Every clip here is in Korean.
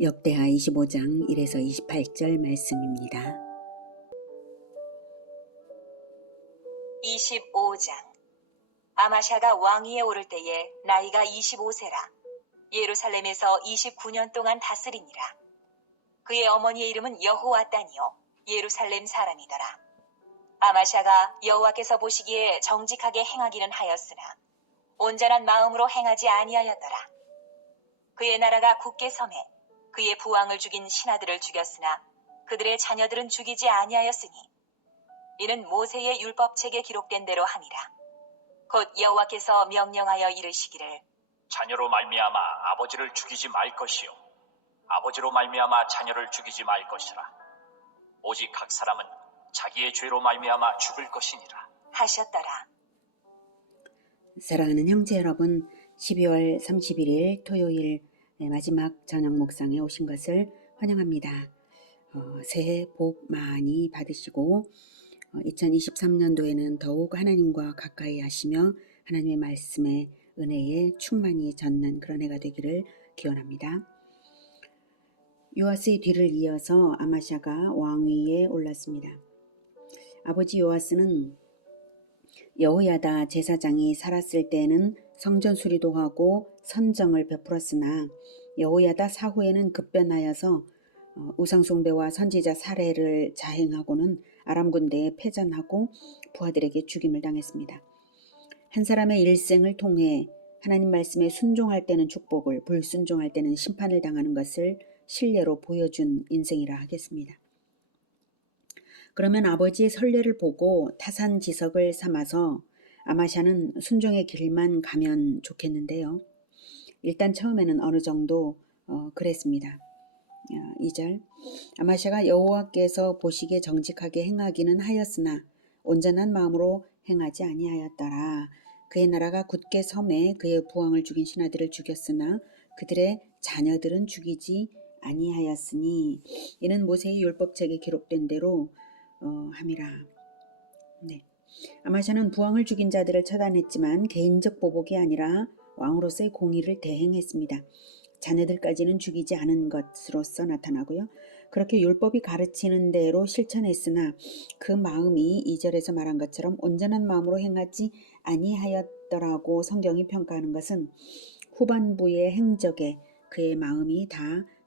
역대하 25장 1에서 28절 말씀입니다. 25장. 아마샤가 왕위에 오를 때에 나이가 25세라. 예루살렘에서 29년 동안 다스리니라. 그의 어머니의 이름은 여호와따니요 예루살렘 사람이더라. 아마샤가 여호와께서 보시기에 정직하게 행하기는 하였으나 온전한 마음으로 행하지 아니하였더라. 그의 나라가 굳게 섬에 그의 부왕을 죽인 신하들을 죽였으나 그들의 자녀들은 죽이지 아니하였으니 이는 모세의 율법책에 기록된 대로 함이라. 곧 여호와께서 명령하여 이르시기를 자녀로 말미암아 아버지를 죽이지 말 것이요 아버지로 말미암아 자녀를 죽이지 말 것이라. 오직 각 사람은 자기의 죄로 말미암아 죽을 것이니라 하셨더라. 사랑하는 형제 여러분, 12월 31일 토요일 마지막 저녁 묵상에 오신 것을 환영합니다. 새해 복 많이 받으시고 2023년도에는 더욱 하나님과 가까이 하시며 하나님의 말씀의 은혜에 충만히 젖는 그런 해가 되기를 기원합니다. 요아스의 뒤를 이어서 아마샤가 왕위에 올랐습니다. 아버지 요아스는 여호야다 제사장이 살았을 때에는 성전 수리도 하고 선정을 베풀었으나 여호야다 사후에는 급변하여서 우상숭배와 선지자 살해를 자행하고는 아람 군대에 패전하고 부하들에게 죽임을 당했습니다. 한 사람의 일생을 통해 하나님 말씀에 순종할 때는 축복을, 불순종할 때는 심판을 당하는 것을 실례로 보여준 인생이라 하겠습니다. 그러면 아버지의 선례를 보고 타산지석을 삼아서 아마샤는 순종의 길만 가면 좋겠는데요. 일단 처음에는 어느 정도 그랬습니다. 2절. 아마샤가 여호와께서 보시기에 정직하게 행하기는 하였으나 온전한 마음으로 행하지 아니하였더라. 그의 나라가 굳게 섬에 그의 부왕을 죽인 신하들을 죽였으나 그들의 자녀들은 죽이지 아니하였으니 이는 모세의 율법책에 기록된 대로 함이라. 네. 아마샤는 부왕을 죽인 자들을 처단했지만 개인적 보복이 아니라 왕으로서의 공의를 대행했습니다. 자녀들까지는 죽이지 않은 것으로서 나타나고요. 그렇게 율법이 가르치는 대로 실천했으나 그 마음이 2절에서 말한 것처럼 온전한 마음으로 행하지 아니하였더라고 성경이 평가하는 것은 후반부의 행적에 그의 마음이 다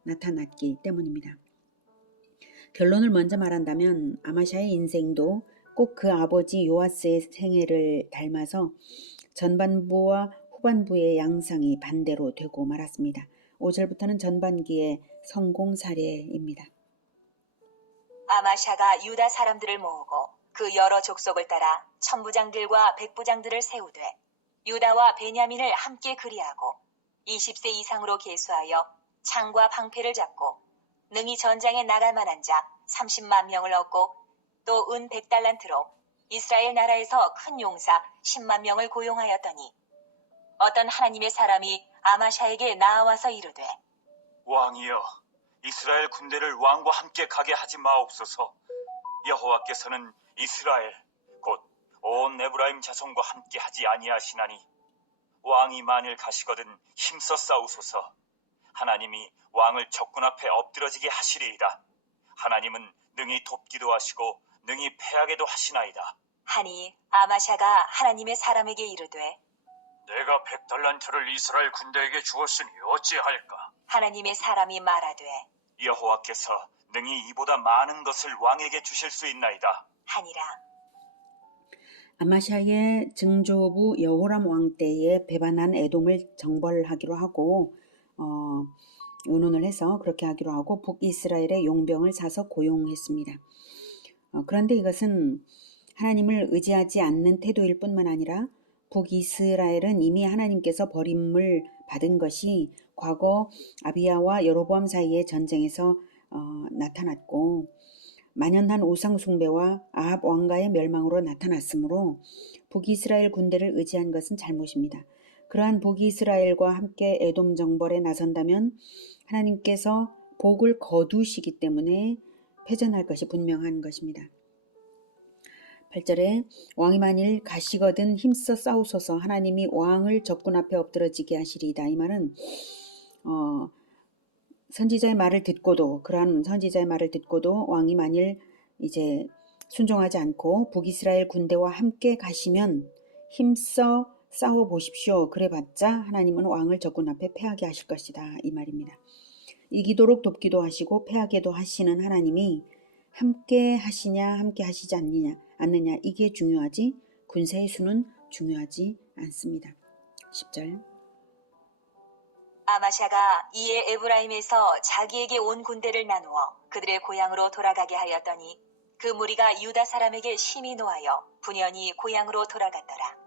나타났기 때문입니다. 결론을 먼저 말한다면 아마샤의 인생도 꼭 그 아버지 요아스의 생애를 닮아서 전반부와 후반부의 양상이 반대로 되고 말았습니다. 5절부터는 전반기의 성공 사례입니다. 아마샤가 유다 사람들을 모으고 그 여러 족속을 따라 천부장들과 백부장들을 세우되 유다와 베냐민을 함께 그리하고 20세 이상으로 계수하여 창과 방패를 잡고 능히 전장에 나갈 만한 자 30만 명을 얻고 또 은 100달란트로 이스라엘 나라에서 큰 용사 10만 명을 고용하였더니 어떤 하나님의 사람이 아마샤에게 나아와서 이르되 왕이여 이스라엘 군대를 왕과 함께 가게 하지 마옵소서. 여호와께서는 이스라엘 곧 온 에브라임 자손과 함께 하지 아니하시나니 왕이 만일 가시거든 힘써 싸우소서. 하나님이 왕을 적군 앞에 엎드러지게 하시리이다. 하나님은 능히 돕기도 하시고 능히 패하게도 하시나이다. 하니 아마샤가 하나님의 사람에게 이르되 내가 100달란트를 이스라엘 군대에게 주었으니 어찌할까? 하나님의 사람이 말하되 여호와께서 능히 이보다 많은 것을 왕에게 주실 수 있나이다 하니라. 아마샤의 증조부 여호람 왕 때에 배반한 에돔을 정벌하기로 하고 의논을 해서 그렇게 하기로 하고 북이스라엘의 용병을 사서 고용했습니다. 그런데 이것은 하나님을 의지하지 않는 태도일 뿐만 아니라 북이스라엘은 이미 하나님께서 버림을 받은 것이 과거 아비야와 여로보암 사이의 전쟁에서 나타났고 만연한 우상 숭배와 아합 왕가의 멸망으로 나타났으므로 북이스라엘 군대를 의지한 것은 잘못입니다. 그러한 북이스라엘과 함께 에돔 정벌에 나선다면 하나님께서 복을 거두시기 때문에 패전할 것이 분명한 것입니다. 8절에 왕이 만일 가시거든 힘써 싸우소서. 하나님이 왕을 적군 앞에 엎드러지게 하시리이다. 이 말은 선지자의 말을 듣고도 그러한 선지자의 말을 듣고도 왕이 만일 이제 순종하지 않고 북이스라엘 군대와 함께 가시면 힘써 싸워 보십시오. 그래봤자 하나님은 왕을 적군 앞에 패하게 하실 것이다. 이 말입니다. 이기도록 돕기도 하시고 패하게도 하시는 하나님이 함께 하시냐 함께 하시지 않느냐 이게 중요하지 군사의 수는 중요하지 않습니다. 10절 아마샤가 이에 에브라임에서 자기에게 온 군대를 나누어 그들의 고향으로 돌아가게 하였더니 그 무리가 유다 사람에게 심히 노하여 분연히 고향으로 돌아갔더라.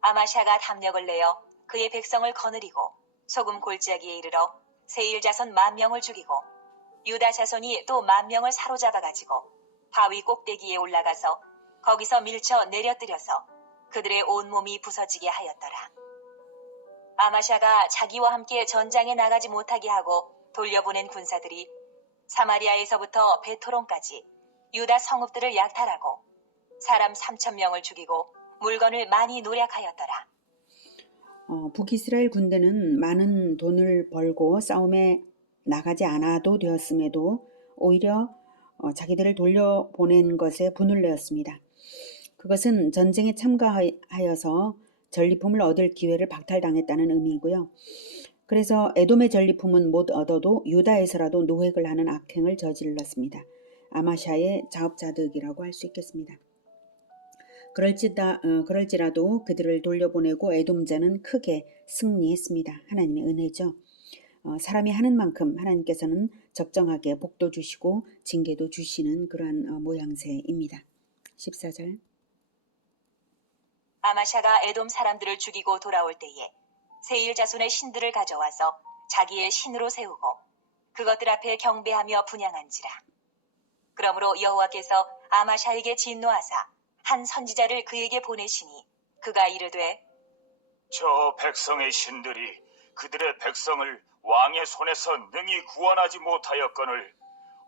아마샤가 담력을 내어 그의 백성을 거느리고 소금 골짜기에 이르러 세일 자손 10,000명을 죽이고 유다 자손이 또 10,000명을 사로잡아 가지고 바위 꼭대기에 올라가서 거기서 밀쳐 내려뜨려서 그들의 온 몸이 부서지게 하였더라. 아마샤가 자기와 함께 전장에 나가지 못하게 하고 돌려보낸 군사들이 사마리아에서부터 베토론까지 유다 성읍들을 약탈하고 사람 3,000명을 죽이고 물건을 많이 노략하였더라. 북이스라엘 군대는 많은 돈을 벌고 싸움에 나가지 않아도 되었음에도 오히려 자기들을 돌려보낸 것에 분을 내었습니다. 그것은 전쟁에 참가하여서 전리품을 얻을 기회를 박탈당했다는 의미이고요. 그래서 에돔의 전리품은 못 얻어도 유다에서라도 노획을 하는 악행을 저질렀습니다. 아마샤의 자업자득이라고 할 수 있겠습니다. 그럴지라도 그들을 돌려보내고 에돔자는 크게 승리했습니다. 하나님의 은혜죠. 사람이 하는 만큼 하나님께서는 적정하게 복도 주시고 징계도 주시는 그러한 모양새입니다. 14절 아마샤가 에돔 사람들을 죽이고 돌아올 때에 세일 자손의 신들을 가져와서 자기의 신으로 세우고 그것들 앞에 경배하며 분향한지라. 그러므로 여호와께서 아마샤에게 진노하사 한 선지자를 그에게 보내시니 그가 이르되 저 백성의 신들이 그들의 백성을 왕의 손에서 능히 구원하지 못하였거늘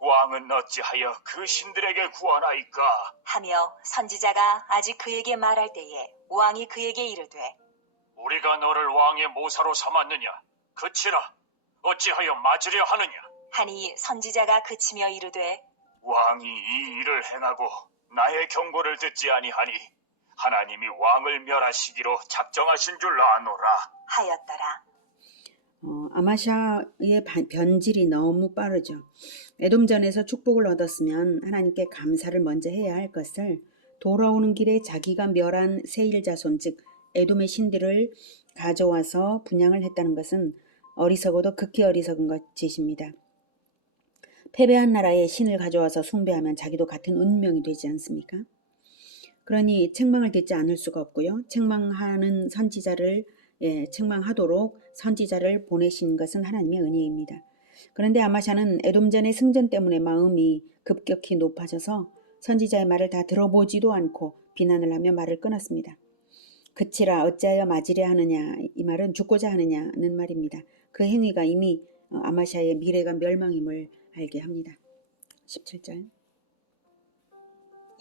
왕은 어찌하여 그 신들에게 구하나이까 하며 선지자가 아직 그에게 말할 때에 왕이 그에게 이르되 우리가 너를 왕의 모사로 삼았느냐 그치라 어찌하여 맞으려 하느냐 하니 선지자가 그치며 이르되 왕이 이 일을 행하고 나의 경고를 듣지 아니하니 하나님이 왕을 멸하시기로 작정하신 줄 아노라 하였더라. 아마샤의 변질이 너무 빠르죠. 에돔전에서 축복을 얻었으면 하나님께 감사를 먼저 해야 할 것을 돌아오는 길에 자기가 멸한 세일 자손 즉 에돔의 신들을 가져와서 분향을 했다는 것은 어리석어도 극히 어리석은 짓입니다. 패배한 나라의 신을 가져와서 숭배하면 자기도 같은 운명이 되지 않습니까? 그러니 책망을 듣지 않을 수가 없고요. 책망하는 선지자를 책망하도록 선지자를 보내신 것은 하나님의 은혜입니다. 그런데 아마샤는 에돔전의 승전 때문에 마음이 급격히 높아져서 선지자의 말을 다 들어보지도 않고 비난을 하며 말을 끊었습니다. 그치라 어찌하여 맞으려 하느냐 이 말은 죽고자 하느냐는 말입니다. 그 행위가 이미 아마샤의 미래가 멸망임을 알게 합니다. 17절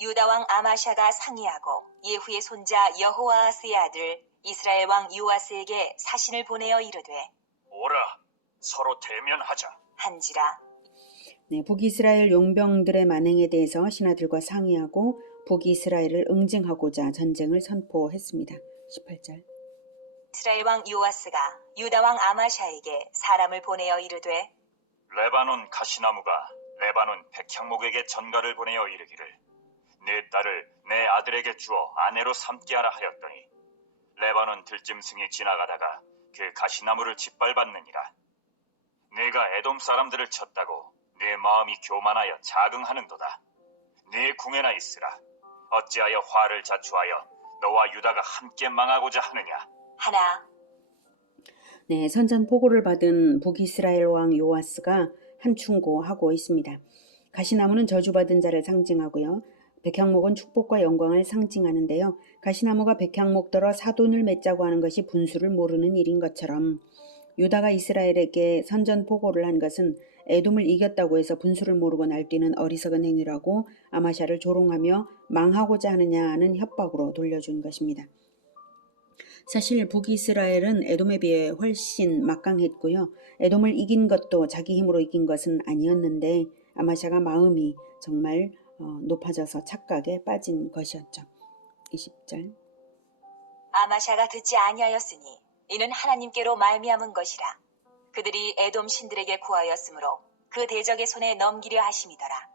유다 왕 아마샤가 상의하고 예후의 손자 여호아스의 아들 이스라엘 왕 요아스에게 사신을 보내어 이르되 오라 서로 대면하자 한지라. 북이스라엘 용병들의 만행에 대해서 신하들과 상의하고 북이스라엘을 응징하고자 전쟁을 선포했습니다. 18절 이스라엘 왕 요아스가 유다 왕 아마샤에게 사람을 보내어 이르되 레바논 가시나무가 레바논 백향목에게 전가를 보내어 이르기를 내 딸을 내 아들에게 주어 아내로 삼게 하라 하였더니 레바논 들짐승이 지나가다가 그 가시나무를 짓밟았느니라. 내가 에돔 사람들을 쳤다고 내 마음이 교만하여 자긍하는도다. 네 궁에나 있으라. 어찌하여 화를 자초하여 너와 유다가 함께 망하고자 하느냐. 하나. 선전포고를 받은 북이스라엘 왕 요아스가 한충고하고 있습니다. 가시나무는 저주받은 자를 상징하고요. 백향목은 축복과 영광을 상징하는데요. 가시나무가 백향목더러 사돈을 맺자고 하는 것이 분수를 모르는 일인 것처럼 유다가 이스라엘에게 선전포고를 한 것은 에돔을 이겼다고 해서 분수를 모르고 날뛰는 어리석은 행위라고 아마샤를 조롱하며 망하고자 하느냐는 협박으로 돌려준 것입니다. 사실 북이스라엘은 에돔에 비해 훨씬 막강했고요. 에돔을 이긴 것도 자기 힘으로 이긴 것은 아니었는데 아마샤가 마음이 정말 높아져서 착각에 빠진 것이었죠. 20절. 아마샤가 듣지 아니하였으니 이는 하나님께로 말미암은 것이라. 그들이 에돔 신들에게 구하였으므로 그 대적의 손에 넘기려 하심이더라.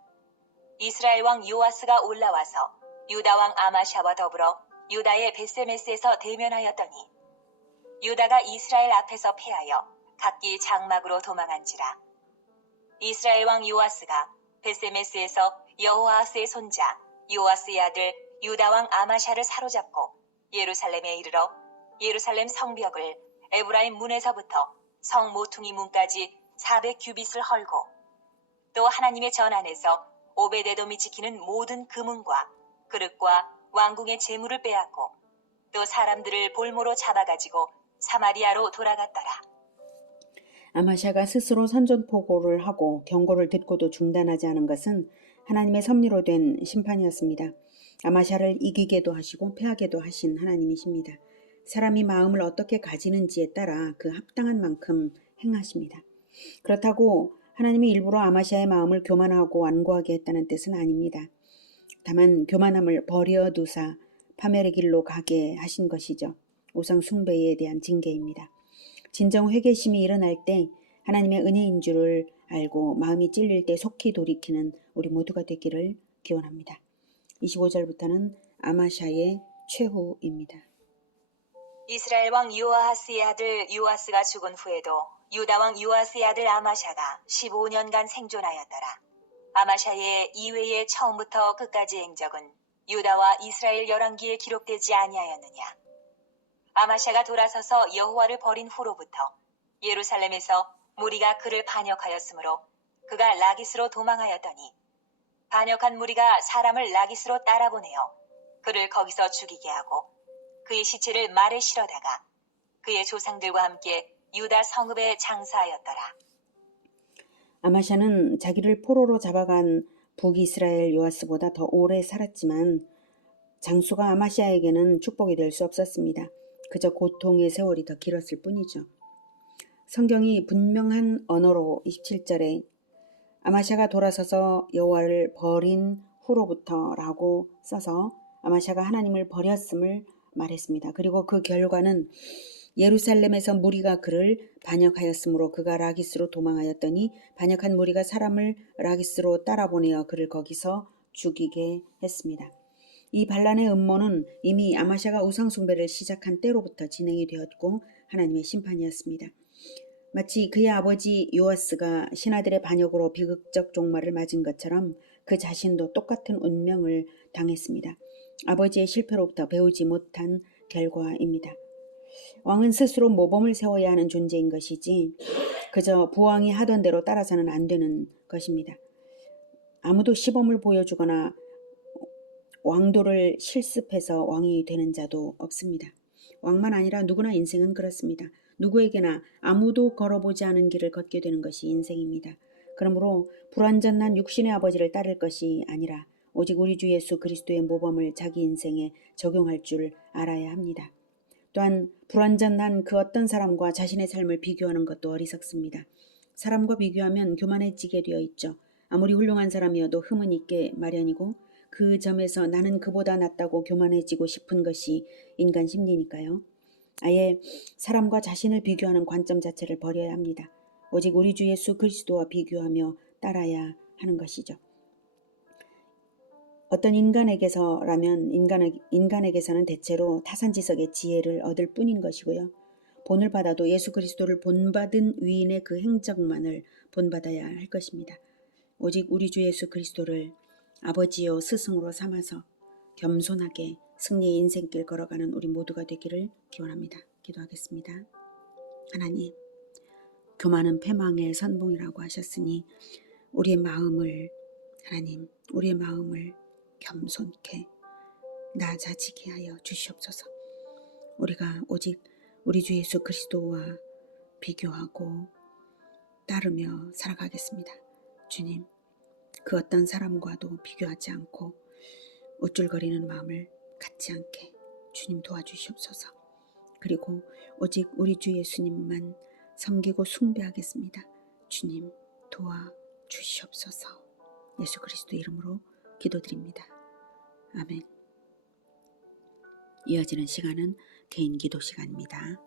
이스라엘 왕 요아스가 올라와서 유다 왕 아마샤와 더불어 유다의 벳세메스에서 대면하였더니 유다가 이스라엘 앞에서 패하여 각기 장막으로 도망한지라. 이스라엘 왕 요아스가 벳세메스에서 여호아스의 손자 요아스의 아들 유다 왕 아마샤를 사로잡고 예루살렘에 이르러 예루살렘 성벽을 에브라임 문에서부터 성 모퉁이 문까지 400규빗을 헐고 또 하나님의 전 안에서 오베데돔이 지키는 모든 금은과 그릇과 왕궁의 재물을 빼앗고 또 사람들을 볼모로 잡아가지고 사마리아로 돌아갔더라. 아마샤가 스스로 선전포고를 하고 경고를 듣고도 중단하지 않은 것은 하나님의 섭리로 된 심판이었습니다. 아마샤를 이기게도 하시고 패하게도 하신 하나님이십니다. 사람이 마음을 어떻게 가지는지에 따라 그 합당한 만큼 행하십니다. 그렇다고 하나님이 일부러 아마샤의 마음을 교만하고 완고하게 했다는 뜻은 아닙니다. 다만 교만함을 버려두사 파멸의 길로 가게 하신 것이죠. 우상 숭배에 대한 징계입니다. 진정 회개심이 일어날 때 하나님의 은혜인 줄을 알고 마음이 찔릴 때 속히 돌이키는 우리 모두가 되기를 기원합니다. 25절부터는 아마샤의 최후입니다. 이스라엘 왕 요아하스의 아들 요아스가 죽은 후에도 유다 왕 요아스의 아들 아마샤가 15년간 생존하였더라. 아마샤의 이외의 처음부터 끝까지 행적은 유다와 이스라엘 열왕기에 기록되지 아니하였느냐. 아마샤가 돌아서서 여호와를 버린 후로부터 예루살렘에서 무리가 그를 반역하였으므로 그가 라기스로 도망하였더니 반역한 무리가 사람을 라기스로 따라보내어 그를 거기서 죽이게 하고 그의 시체를 말에 실어다가 그의 조상들과 함께 유다 성읍에 장사하였더라. 아마샤는 자기를 포로로 잡아간 북이스라엘 요아스보다 더 오래 살았지만 장수가 아마샤에게는 축복이 될 수 없었습니다. 그저 고통의 세월이 더 길었을 뿐이죠. 성경이 분명한 언어로 27절에 아마샤가 돌아서서 여호와를 버린 후로부터라고 써서 아마샤가 하나님을 버렸음을 말했습니다. 그리고 그 결과는 예루살렘에서 무리가 그를 반역하였으므로 그가 라기스로 도망하였더니 반역한 무리가 사람을 라기스로 따라보내어 그를 거기서 죽이게 했습니다. 이 반란의 음모는 이미 아마샤가 우상숭배를 시작한 때로부터 진행이 되었고 하나님의 심판이었습니다. 마치 그의 아버지 요아스가 신하들의 반역으로 비극적 종말을 맞은 것처럼 그 자신도 똑같은 운명을 당했습니다. 아버지의 실패로부터 배우지 못한 결과입니다. 왕은 스스로 모범을 세워야 하는 존재인 것이지 그저 부왕이 하던 대로 따라서는 안 되는 것입니다. 아무도 시범을 보여주거나 왕도를 실습해서 왕이 되는 자도 없습니다. 왕만 아니라 누구나 인생은 그렇습니다. 누구에게나 아무도 걸어보지 않은 길을 걷게 되는 것이 인생입니다. 그러므로 불완전한 육신의 아버지를 따를 것이 아니라 오직 우리 주 예수 그리스도의 모범을 자기 인생에 적용할 줄 알아야 합니다. 또한 불완전한 그 어떤 사람과 자신의 삶을 비교하는 것도 어리석습니다. 사람과 비교하면 교만해지게 되어 있죠. 아무리 훌륭한 사람이어도 흠은 있게 마련이고 그 점에서 나는 그보다 낫다고 교만해지고 싶은 것이 인간 심리니까요. 아예 사람과 자신을 비교하는 관점 자체를 버려야 합니다. 오직 우리 주 예수 그리스도와 비교하며 따라야 하는 것이죠. 어떤 인간에게서라면 인간에게서는 대체로 타산지석의 지혜를 얻을 뿐인 것이고요. 본을 받아도 예수 그리스도를 본받은 위인의 그 행적만을 본받아야 할 것입니다. 오직 우리 주 예수 그리스도를 아버지요 스승으로 삼아서 겸손하게 승리의 인생길 걸어가는 우리 모두가 되기를 기원합니다. 기도하겠습니다. 하나님, 교만은 패망의 선봉이라고 하셨으니 우리의 마음을 하나님, 우리의 마음을 겸손케 낮아지게 하여 주시옵소서. 우리가 오직 우리 주 예수 그리스도와 비교하고 따르며 살아가겠습니다. 주님, 그 어떤 사람과도 비교하지 않고 우쭐거리는 마음을 갖지 않게 주님 도와주시옵소서. 그리고 오직 우리 주 예수님만 섬기고 숭배하겠습니다. 주님 도와주시옵소서. 예수 그리스도 이름으로 기도드립니다. 아멘. 이어지는 시간은 개인 기도 시간입니다.